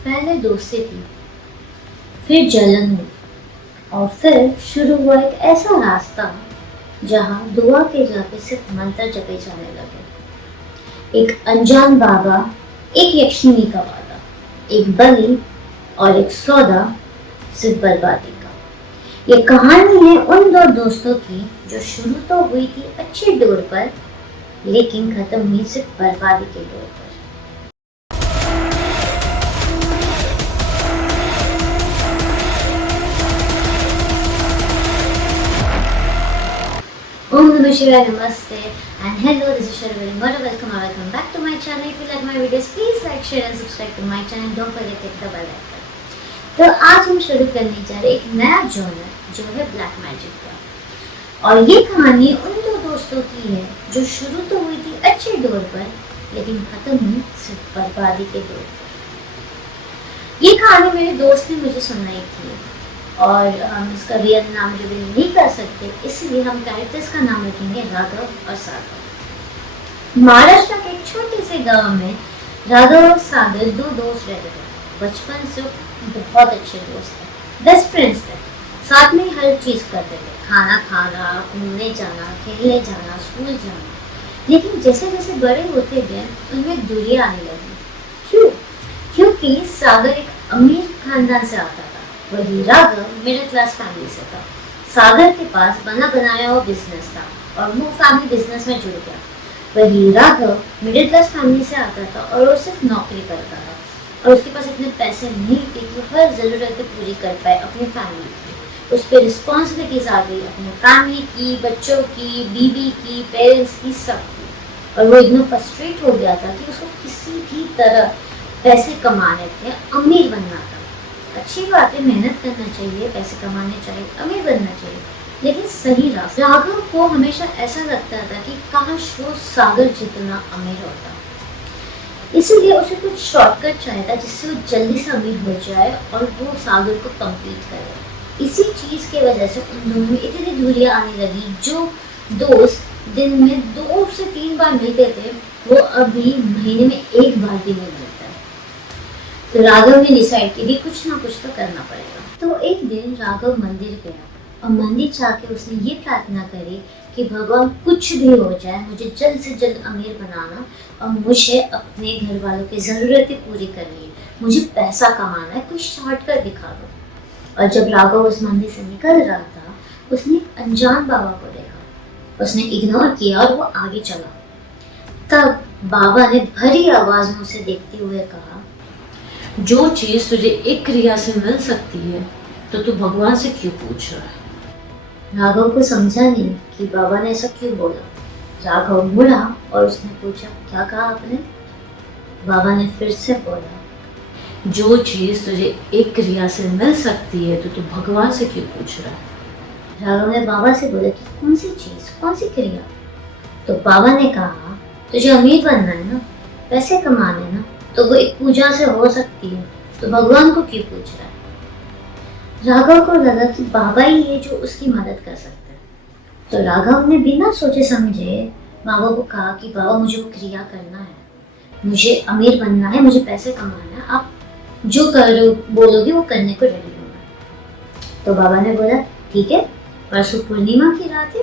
पहले दोस्ती थी, फिर जलन हुई और फिर शुरू हुआ एक ऐसा रास्ता जहाँ दुआ के जाके सिर्फ मंत्र जपे जाने लगे। एक अनजान बाबा, एक यक्षिणी का वादा, एक बलि और एक सौदा, सिर्फ बर्बादी का। ये कहानी है उन दो दोस्तों की जो शुरू तो हुई थी अच्छे डोर पर, लेकिन खत्म हुई सिर्फ बर्बादी के डोर पर। Om Namah Shivaya, Namaste, and hello, this is Sharvari Mara. Welcome back to my channel. If you like my videos, please like, share and subscribe to my channel. Don't forget to hit the bell icon. तो आज हम शुरू करने जा रहे एक नया genre जो है ब्लैक मैजिक का। और ये कहानी उन दो दोस्तों की है जो शुरू तो हुई थी अच्छे डोर पर, लेकिन खत्म हुई सिर्फ बर्बादी के डोर पर। ये कहानी मेरे दोस्त ने मुझे सुनाई थी और हम इसका रियल नाम रिवील नहीं कर सकते, इसलिए हम कैरेक्टर्स का नाम रखेंगे राघव और सागर। महाराष्ट्र के एक छोटे से गांव में राघव और सागर दो दोस्त रहते थे। बचपन से बहुत अच्छे दोस्त थे, बेस्ट फ्रेंड्स थे। साथ में हर चीज करते थे, खाना खाना, घूमने जाना, खेलने जाना, स्कूल जाना। लेकिन जैसे जैसे बड़े होते गए उनमें दूरियां आने लगी। क्यों? क्योंकि सागर एक अमीर खानदान से आता था, वही राघव मिडिल क्लास फैमिली से था। सागर के पास बना बनाया हुआ बिजनेस था और वो फैमिली बिजनेस में जुड़ गया। वही राघव मिडिल क्लास फैमिली से आता था और वो सिर्फ नौकरी करता था और उसके पास इतने पैसे नहीं थे कि वो हर ज़रूरतें पूरी कर पाए अपनी फैमिली की। उस पर रिस्पॉन्सिबिलिटीज आ गई अपनी फैमिली की, बच्चों की, बीवी की, पेरेंट्स की, सब की। और वो इतना फ्रस्ट्रेट हो गया था कि उसको किसी भी तरह पैसे कमाने थे, अमीर बनना था। अच्छी बात है, मेहनत करना चाहिए, पैसे कमाने चाहिए, अमीर बनना चाहिए, लेकिन सही रास्ते। राघव को हमेशा ऐसा लगता था कि काश वो सागर जितना अमीर होता। इसीलिए उसे कुछ शॉर्टकट चाहिए था जिससे वो जल्दी से अमीर हो जाए और वो सागर को कंप्लीट करे। इसी चीज की वजह से उन दोनों में इतनी दूरियां आने लगी। जो दोस्त दिन में 2 से 3 बार मिलते थे, वो अभी महीने में 1 बार भी नहीं मिलता। तो राघव ने डिसाइड किया कि कुछ ना कुछ तो करना पड़ेगा। तो एक दिन राघव मंदिर गया और मंदिर जाके उसने ये प्रार्थना करी कि भगवान कुछ भी हो जाए, मुझे जल्द से जल्द अमीर बनाना और मुझे अपने घर वालों की ज़रूरतें पूरी करनी है, मुझे पैसा कमाना है, कोई शॉर्टकट दिखा दो। और जब राघव उस मंदिर से निकल रहा था, उसने एक अनजान बाबा को देखा। उसने इग्नोर किया और वो आगे चला। तब बाबा ने भरी आवाज़ में उसे देखते हुए कहा, जो चीज तुझे एक क्रिया से मिल सकती है तो तू भगवान से क्यों पूछ रहा है? राघव को समझा नहीं कि बाबा ने ऐसा क्यों बोला। राघव मुड़ा और उसने पूछा, क्या कहा आपने? बाबा ने फिर से बोला, जो चीज तुझे एक क्रिया से मिल सकती है तो तू भगवान से क्यों पूछ रहा है? राघव ने बाबा से बोला कि कौन सी चीज, कौन सी क्रिया? तो बाबा ने कहा, तुझे अमीर बनना है ना, पैसे कमाने ना, तो वो एक पूजा से हो सकती है, तो भगवान को क्यों पूछ रहा है? राघव को लगा कि बाबा ही है जो उसकी मदद कर सकता है। तो राघव ने बिना सोचे समझे बाबा को कहा कि बाबा, मुझे वो क्रिया करना है, मुझे अमीर बनना है, मुझे पैसे कमाना है, आप जो करो बोलोगे वो करने को रेडी हूँ। तो बाबा ने बोला, ठीक है, परसों पूर्णिमा की रात है,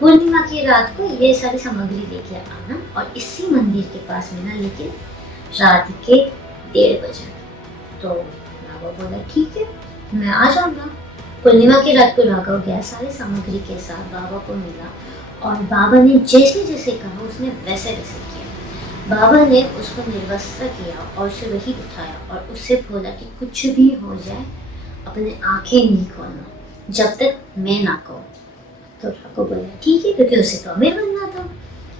पूर्णिमा की रात को ये सारी सामग्री लेके आना और इसी मंदिर के पास मिलना, लेकिन रात के 1:30 बजे। तो राघव बोला, ठीक है, मैं आ जाऊंगा। पूर्णिमा की रात को राघव गया सारी सामग्री के साथ, बाबा को मिला और बाबा ने जैसे जैसे कहा उसने वैसे वैसे किया। बाबा ने उसको निर्वस्त्र किया और उसे वही उठाया और उससे बोला कि कुछ भी हो जाए अपने आंखें नहीं खोलना जब तक मैं ना कहूँ। तो राघव बोला, ठीक है, क्योंकि उसे तो अमीर बनना था।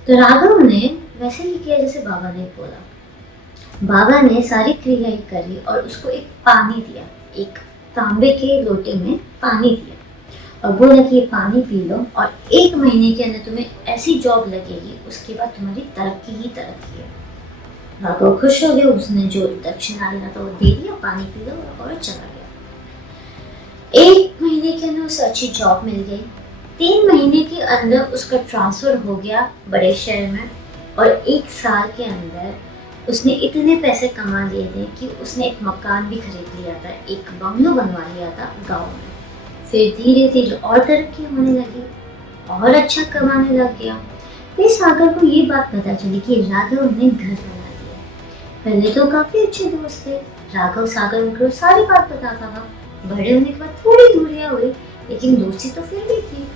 तो राघव ने वैसे ही किया जैसे बाबा ने बोला। बाबा ने सारी क्रियाएं करी और उसको एक पानी दिया, एक तांबे के लोटे में पानी दिया और बोला कि ये पानी पी लो और 1 महीने के अंदर तुम्हें ऐसी जॉब लगेगी, उसके बाद तुम्हारी तरक्की ही तरक्की है। राघव खुश हो गया, उसने जो दक्षिणा लेना था वो दे दिया, पानी पी लो और चला गया। 1 महीने के अंदर उसे अच्छी जॉब मिल गई। 3 महीने के अंदर उसका ट्रांसफर हो गया बड़े शहर में और 1 साल के अंदर उसने इतने पैसे कमा लिए थे कि उसने एक मकान भी खरीद लिया था, एक बंगलो बनवा लिया था गांव में। फिर धीरे धीरे और तरक्की होने लगी और अच्छा कमाने लग गया। फिर सागर को ये बात पता चली कि राघव ने घर बना लिया। पहले तो काफी अच्छे दोस्त थे, राघव सागर को सारी बात बताता था। बड़े होने के बाद थोड़ी दूरियां हुई, लेकिन दोस्ती तो फिर भी थी।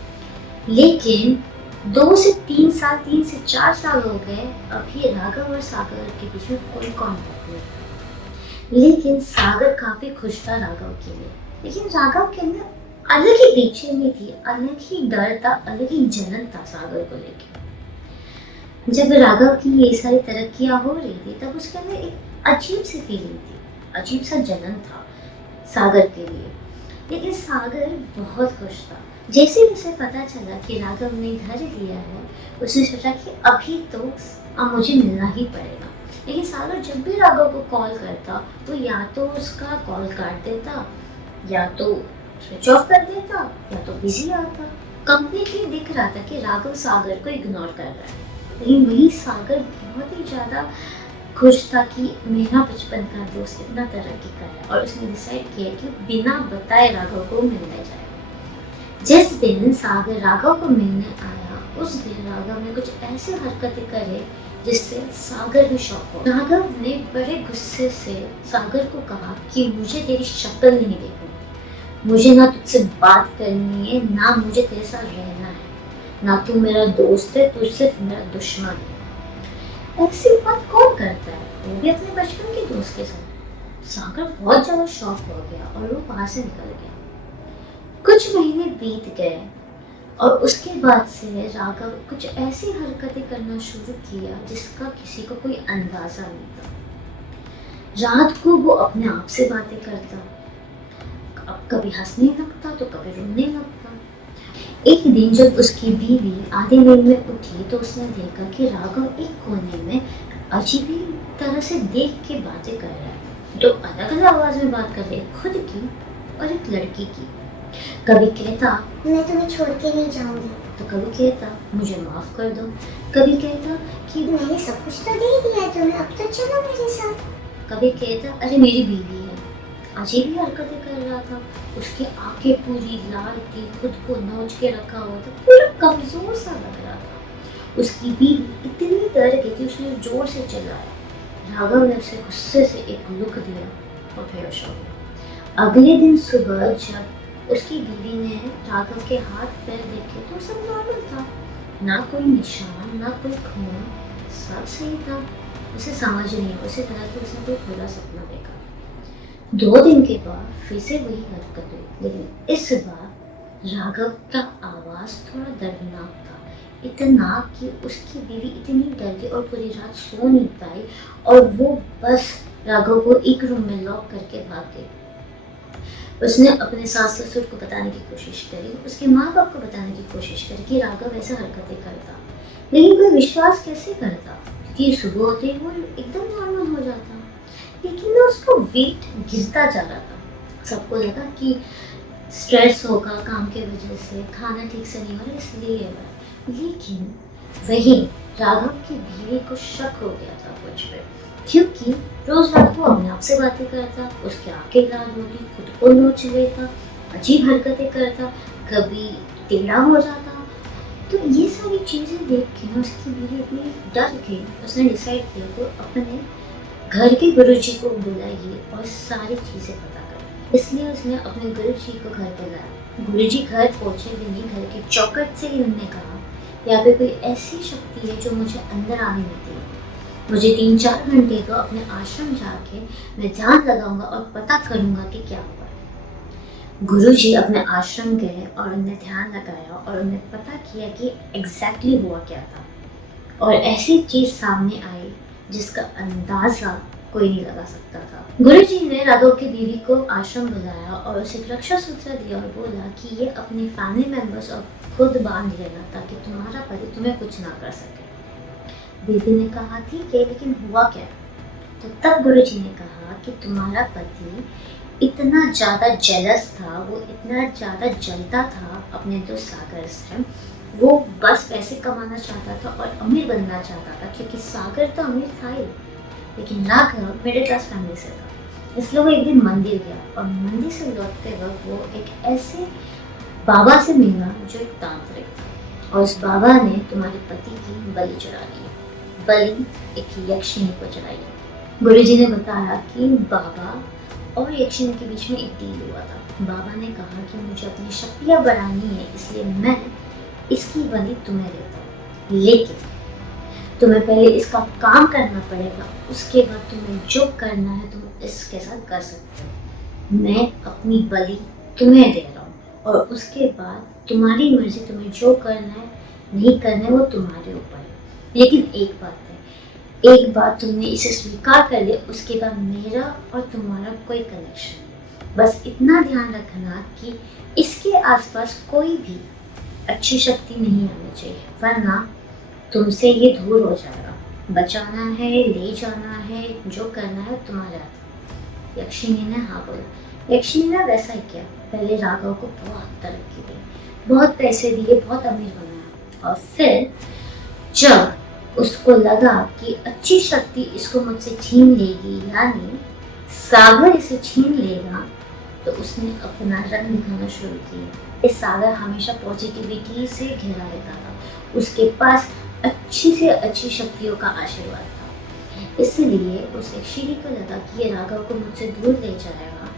लेकिन 2 से 3 साल, 3 से 4 साल हो गए, अभी राघव और सागर के बीच में कोई कांटेक्ट नहीं था। लेकिन सागर काफी खुश था राघव के लिए, लेकिन राघव के अंदर अलग ही बेचैनी थी, अलग ही डर था, अलग ही जलन था सागर को लेकर। जब राघव की ये सारी तरक्कियां हो रही थी, तब उसके अंदर एक अजीब सी फीलिंग थी, अजीब सा जलन था सागर के लिए। लेकिन सागर बहुत खुश था। जैसे उसे पता चला कि राघव ने घर लिया है, उसने सोचा कि अभी तो अब मुझे मिलना ही पड़ेगा। लेकिन सागर जब भी राघव को कॉल करता, तो या तो उसका कॉल काट देता, या तो स्विच ऑफ कर देता, या तो बिजी आता। कंप्लीटली दिख रहा था कि राघव सागर को इग्नोर कर रहा है। लेकिन वही सागर बहुत ही ज़्यादा खुश था कि मेरा बचपन का दोस्त इतना तरक्की कर रहा है, और उसने डिसाइड किया कि बिना बताए राघव को मिलने जाए। जिस दिन सागर राघव को मिलने आया, उस दिन राघव ने कुछ ऐसे हरकतें करे जिससे सागर भी शॉक हो। राघव ने बड़े गुस्से से सागर को कहा कि मुझे तेरी शक्ल नहीं देखनी, मुझे ना तुझसे बात करनी है, ना मुझे तेरे साथ रहना है, ना तू मेरा दोस्त है, तू सिर्फ मेरा दुश्मन है। ऐसी बात कौन करता है, वो भी अपने बचपन के दोस्त के साथ। सागर बहुत ज्यादा शॉक हो गया और वो वहां से निकल गया। कुछ महीने बीत गए और उसके बाद से राघव कुछ ऐसी हरकतें करना शुरू किया जिसका किसी को कोई अंदाजा नहीं था। रात को वो अपने आप से बातें करता, अब कभी हंसने लगता तो कभी रोने लगता। एक दिन जब उसकी बीवी आधे नींद में उठी, तो उसने देखा कि राघव एक कोने में अजीब ही तरह से देख के बातें कर रहा है। तो अलग अलग आवाज में बात कर रहे, खुद की और एक लड़की की। कभी कहता मैं तुम्हें छोड़ के नहीं जाऊंगी, तो कभी कहता मुझे माफ कर दो, कभी कहता कि मैंने सब कुछ तो दे दिया है तुम्हें, अब तो चलो मेरे साथ। कभी कहता अरे मेरी बीवी है। अजीब ही हरकतें कर रहा था। उसकी आंखें पूरी लाल थी, खुद को नोच के रखा हुआ था, पूरा कमजोर सा लग रहा था। उसकी बीवी इतनी डर गई थी, उसने जोर से चिल्लाया। राघव ने उसे गुस्से से एक लुक दिया और बेहोश हो गया। अगले दिन सुबह जब उसकी बीवी ने राघव के हाथ पैर देखे, तो सब नॉर्मल था, ना कोई निशान, ना कोई खून, सब सही था। उसे समझ नहीं, उसे लगा कि उसने कोई खुला सपना देखा। 2 दिन के बाद फिर से वही हरकत हुई, लेकिन इस बार राघव का आवाज थोड़ा दर्दनाक था, इतना कि उसकी बीवी इतनी डर गई और पूरी रात सो नहीं पाई, और वो बस राघव को एक रूम में लॉक करके भाग गई। उसने अपने सास ससुर को बताने की कोशिश करी, उसके माँ बाप को बताने की कोशिश करी कि राघव ऐसा हरकतें करता, लेकिन कोई विश्वास कैसे करता, क्योंकि सुबह होते ही वो एकदम नॉर्मल हो जाता। लेकिन ना उसका वेट गिरता जा रहा था। सबको लगा कि स्ट्रेस होगा काम के वजह से, खाना ठीक से नहीं हो रहा इसलिए ये हुआ। लेकिन वही राघव की बीवी को शक हो गया था कुछ पे, क्योंकि रोज रात को अपने आप से बातें करता, उसकी आंखें लाल होती, खुद को नोच लेता, अजीब हरकतें करता, कभी टेढ़ा हो जाता। तो ये सारी चीजें देख के ना उसकी बीवी इतनी डर गई, उसने डिसाइड किया कि अपने घर के गुरुजी को बुलाइए और सारी चीजें पता करें। इसलिए उसने अपने गुरुजी को घर बुलाया। गुरुजी घर पहुंचे भी नहीं, घर के चौखट से ही उन्होंने कहा यहाँ पे कोई ऐसी शक्ति है जो मुझे अंदर आने देती है, मुझे 3-4 घंटे को अपने आश्रम जाके मैं ध्यान लगाऊंगा और पता करूंगा कि क्या हुआ है। गुरुजी अपने आश्रम गए और उन्हें ध्यान लगाया और उन्हें पता किया कि एग्जैक्टली हुआ क्या था, और ऐसी चीज सामने आई जिसका अंदाजा कोई नहीं लगा सकता था। गुरुजी ने राघव की बीवी को आश्रम बुलाया और उसे एक रक्षा सूत्र दिया और बोला कि ये अपने फैमिली मेंबर्स और खुद बांध लेना ताकि तुम्हारा पति तुम्हें कुछ ना कर सके। बीवी ने कहा ठीक है, लेकिन हुआ क्या? तो तब गुरुजी ने कहा कि तुम्हारा पति इतना ज़्यादा जेलस था, वो इतना ज़्यादा जलता था अपने दोस्त सागर से, वो बस पैसे कमाना चाहता था और अमीर बनना चाहता था, क्योंकि सागर तो अमीर था ही, लेकिन राघव मिडिल क्लास फैमिली से था, इसलिए वो एक दिन मंदिर गया और मंदिर से लौटते वक्त वो एक ऐसे बाबा से मिला जो एक तांत्रिक था, और उस बाबा ने तुम्हारे पति की बलि चढ़ा दी। बलि एक यक्षिणी को चढ़ाई। गुरुजी ने बताया कि बाबा और यक्षिणी के बीच में एक डील हुआ था। बाबा ने कहा कि मुझे अपनी शक्तियाँ बढ़ानी है, इसलिए मैं इसकी बलि तुम्हें देता हूँ, लेकिन तुम्हें पहले इसका काम करना पड़ेगा, उसके बाद तुम्हें जो करना है तुम इसके साथ कर सकते हो। मैं अपनी बलि तुम्हें दे रहा हूँ और उसके बाद तुम्हारी मर्जी, तुम्हें जो करना है नहीं करना है वो तुम्हारे ऊपर है। लेकिन एक बात है, एक बार तुमने इसे स्वीकार कर लिया, उसके बाद मेरा और तुम्हारा कोई कनेक्शन नहीं। बस इतना ध्यान रखना कि इसके आसपास कोई भी अच्छी शक्ति नहीं आनी चाहिए, वरना तुमसे ये दूर हो जाएगा। बचाना है, ले जाना है, जो करना है तुम्हारे हाथ। यक्षिणी ने हाँ बोला। यक्षिणी ने वैसा ही किया। पहले राघव को बहुत तरक्की दी, बहुत पैसे दिए, बहुत अमीर बनाया, और फिर जब उसको लगा कि अच्छी शक्ति इसको मुझसे छीन लेगी, यानी सागर इसे छीन लेगा, तो उसने अपना रंग दिखाना शुरू किया। इस सागर हमेशा पॉजिटिविटी से घिरा रहता था, उसके पास अच्छी से अच्छी शक्तियों का आशीर्वाद था। इसलिए उस यक्षिणी को लगा कि ये राघव को मुझसे दूर ले जाएगा।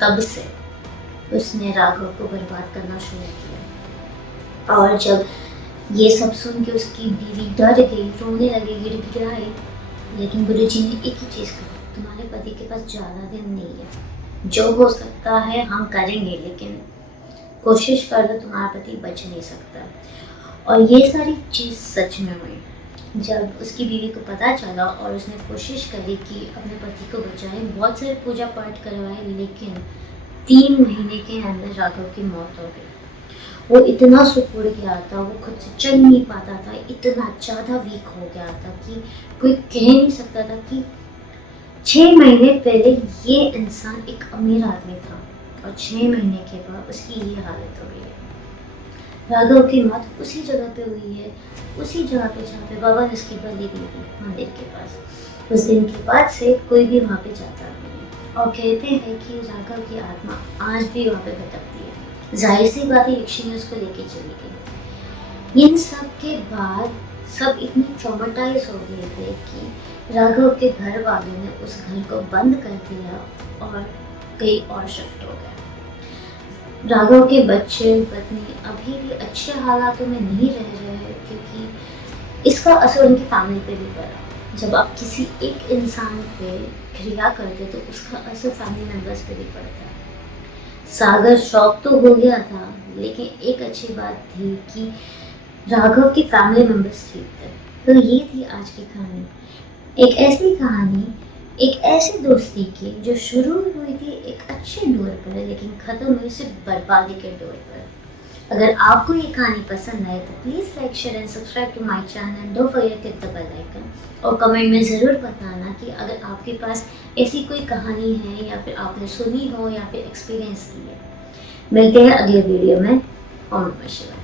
तब से उसने राघव को बर्बाद करना शुरू किया। और जब ये सब सुन के उसकी बीवी डर गई, रोने लगी, गिड़गिड़ाई। लेकिन गुरुजी ने एक ही चीज़ कहा, तुम्हारे पति के पास ज़्यादा दिन नहीं है, जो हो सकता है हम करेंगे, लेकिन कोशिश कर लो, तुम्हारा पति बच नहीं सकता। और ये सारी चीज़ सच में हुई। जब उसकी बीवी को पता चला और उसने कोशिश करी कि अपने पति को बचाए, बहुत सारे पूजा पाठ करवाए, लेकिन 3 महीने के अंदर राघव की मौत हो गई। वो इतना सुकुड़ गया था, वो खुद से चल नहीं पाता था, इतना ज़्यादा वीक हो गया था कि कोई कह नहीं सकता था कि 6 महीने पहले ये इंसान एक अमीर आदमी था और 6 महीने के बाद उसकी ये हालत हो गई है। राघव की मौत उसी जगह पे हुई है, उसी जगह पे जहाँ पे बाबा ने उसकी बलि दी थी, मंदिर के पास। उस दिन के बाद से कोई भी वहाँ पे जाता नहीं है, और कहते हैं कि राघव की आत्मा आज भी वहाँ पे भटकती है। जाहिर सी बात है, यक्षिणी उसको लेके चली गई। इन सब के बाद सब इतने ट्रॉमेटाइज हो गए थे कि राघव के घर वालों ने उस घर को बंद कर दिया और कहीं और शिफ्ट हो गया। राघव के बच्चे, पत्नी अभी भी अच्छे हालातों में नहीं रह रहे हैं, क्योंकि इसका असर उनकी फैमिली पे भी पड़ा। जब आप किसी एक इंसान पे क्रिया करते तो उसका असर फैमिली मेंबर्स पे भी पड़ता है। सागर शॉक तो हो गया था, लेकिन एक अच्छी बात थी कि राघव की फैमिली मेंबर्स ठीक थे। तो ये थी आज की कहानी, एक ऐसी कहानी, एक ऐसी दोस्ती की जो शुरू हुई थी एक अच्छे डोर पर, लेकिन ख़त्म हुई सिर्फ बर्बादी के डोर पर। अगर आपको ये कहानी पसंद आए तो please like, share and subscribe to my channel. Don't forget to hit the bell icon, और कमेंट में ज़रूर बताना कि अगर आपके पास ऐसी कोई कहानी है या फिर आपने सुनी हो या फिर एक्सपीरियंस की है। मिलते हैं अगले वीडियो में। ओम नमः शिवाय।